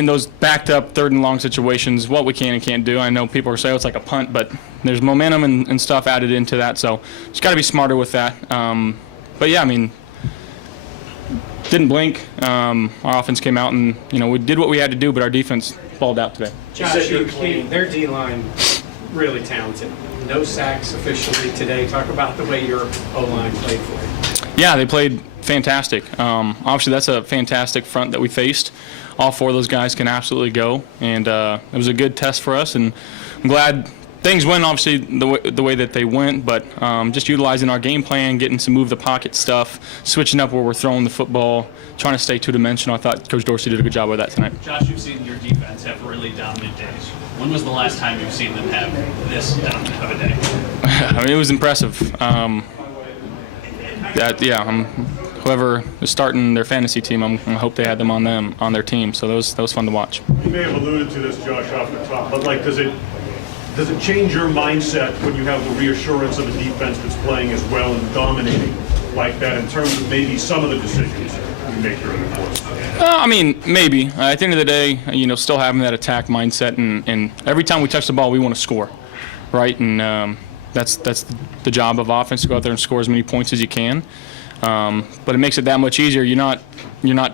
In those backed up third and long situations, what we can and can't do. I know people are saying it's like a punt, but there's momentum and stuff added into that, so just got to be smarter with that. But yeah, I mean, didn't blink. Our offense came out and we did what we had to do, but our defense balled out today. Josh, their D-line really talented. No sacks officially today. Talk about the way your O-line played for you. Yeah, they played fantastic. Obviously, that's a fantastic front that we faced. All four of those guys can absolutely go, and it was a good test for us. And I'm glad things went obviously the way that they went, but just utilizing our game plan, getting some move the pocket stuff, switching up where we're throwing the football, trying to stay two-dimensional. I thought Coach Dorsey did a good job with that tonight. Josh, you've seen your defense have really dominant days. When was the last time you've seen them have this dominant of a day? I mean, it was impressive. Whoever is starting their fantasy team, I hope they had them on their team. So that was fun to watch. You may have alluded to this, Josh, off the top, but does it change your mindset when you have the reassurance of a defense that's playing as well and dominating like that in terms of maybe some of the decisions you make during the course? I mean, maybe. At the end of the day, still having that attack mindset, and every time we touch the ball, we want to score, right? And that's the job of offense, to go out there and score as many points as you can. But it makes it that much easier. You're not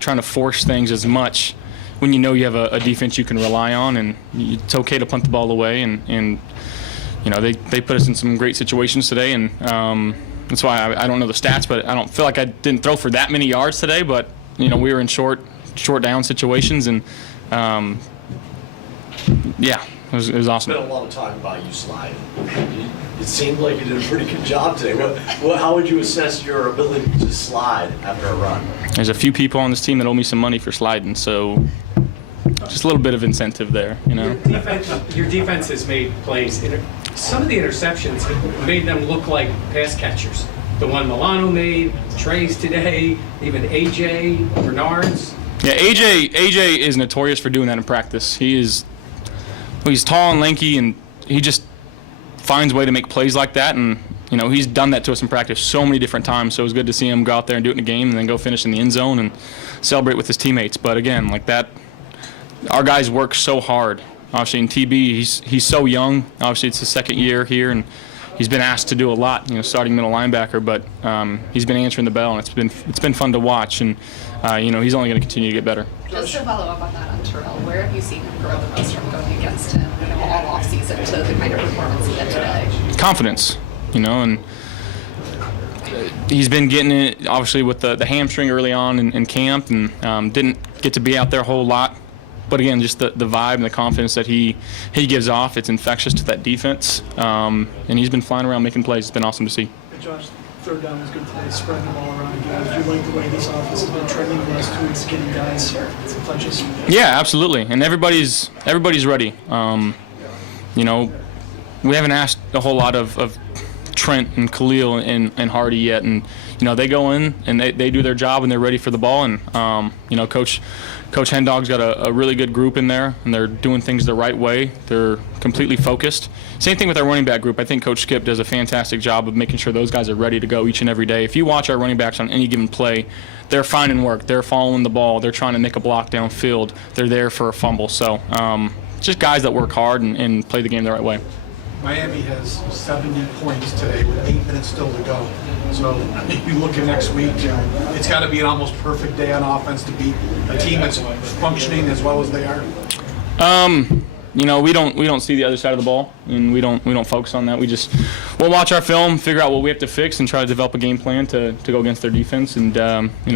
trying to force things as much when you know you have a defense you can rely on, and it's okay to punt the ball away. And they put us in some great situations today, and that's why I don't know the stats, but I don't feel like I didn't throw for that many yards today. But we were in short down situations, and yeah, it was awesome. There's been a lot of talk about you sliding. It seemed like you did a pretty good job today. How would you assess your ability to slide after a run? There's a few people on this team that owe me some money for sliding, so just a little bit of incentive there, Your defense has made plays. Some of the interceptions have made them look like pass catchers. The one Milano made, Trey's today, even AJ, Bernard's. Yeah, AJ is notorious for doing that in practice. He's tall and lanky, and he just finds a way to make plays like that, and he's done that to us in practice so many different times. So it was good to see him go out there and do it in a game, and then go finish in the end zone and celebrate with his teammates. But again, like that, our guys work so hard. Obviously in TB, he's so young. Obviously it's his second year here, and he's been asked to do a lot. Starting middle linebacker, but he's been answering the bell, and it's been fun to watch. And he's only going to continue to get better. Just to follow up on that on Terrell, where have you seen him grow the most from going against him, all off season to the kind of performance he had today? Confidence, and he's been getting it obviously with the hamstring early on in camp, and didn't get to be out there a whole lot. But again, just the vibe and the confidence that he gives off, it's infectious to that defense. And he's been flying around making plays. It's been awesome to see. Hey Josh, third down was good today, spreading the ball around again. Do you like the way this offense has been trending the last 2 weeks, getting guys some touches? Yeah, absolutely. And everybody's ready. We haven't asked a whole lot of Trent and Khalil and Hardy yet, and they go in and they do their job, and they're ready for the ball. And Coach Hendog's got a really good group in there, and they're doing things the right way. They're completely focused. Same thing with our running back group. I think Coach Skip does a fantastic job of making sure those guys are ready to go each and every day. If you watch our running backs on any given play, they're finding work. They're following the ball. They're trying to make a block downfield. They're there for a fumble. So just guys that work hard and play the game the right way. Miami has 70 points today with 8 minutes still to go. So you look at next week, it's got to be an almost perfect day on offense to beat a team that's functioning as well as they are. We don't see the other side of the ball, and we don't focus on that. We'll watch our film, figure out what we have to fix, and try to develop a game plan to go against their defense, and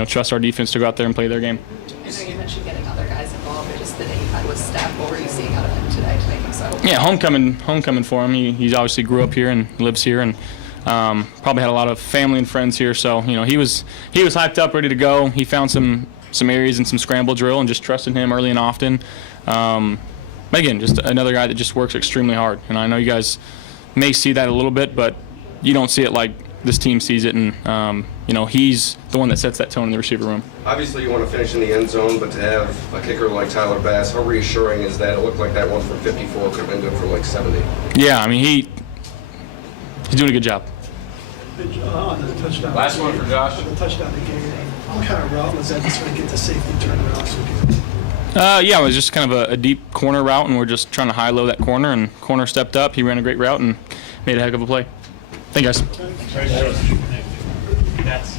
trust our defense to go out there and play their game. I know you mentioned getting other guys involved, but just the day you had with Steph, what were you seeing out of him today to make him so? Yeah, homecoming for him. He obviously grew up here and lives here, and probably had a lot of family and friends here. So he was hyped up, ready to go. He found some areas in some scramble drill, and just trusting him early and often. Again, just another guy that just works extremely hard. And I know you guys may see that a little bit, but you don't see it like this team sees it. And he's the one that sets that tone in the receiver room. Obviously, you want to finish in the end zone, but to have a kicker like Tyler Bass, how reassuring is that? It looked like that one for 54 could have been good for like 70. Yeah, I mean he's doing a good job. On the touchdown. Last one for Josh. On the touchdown again. What kind of route was that to sort of get the safety turnaround? Yeah, it was just kind of a deep corner route, and we're just trying to high-low that corner, and corner stepped up. He ran a great route and made a heck of a play. Thank you, guys. Thanks, Josh. That's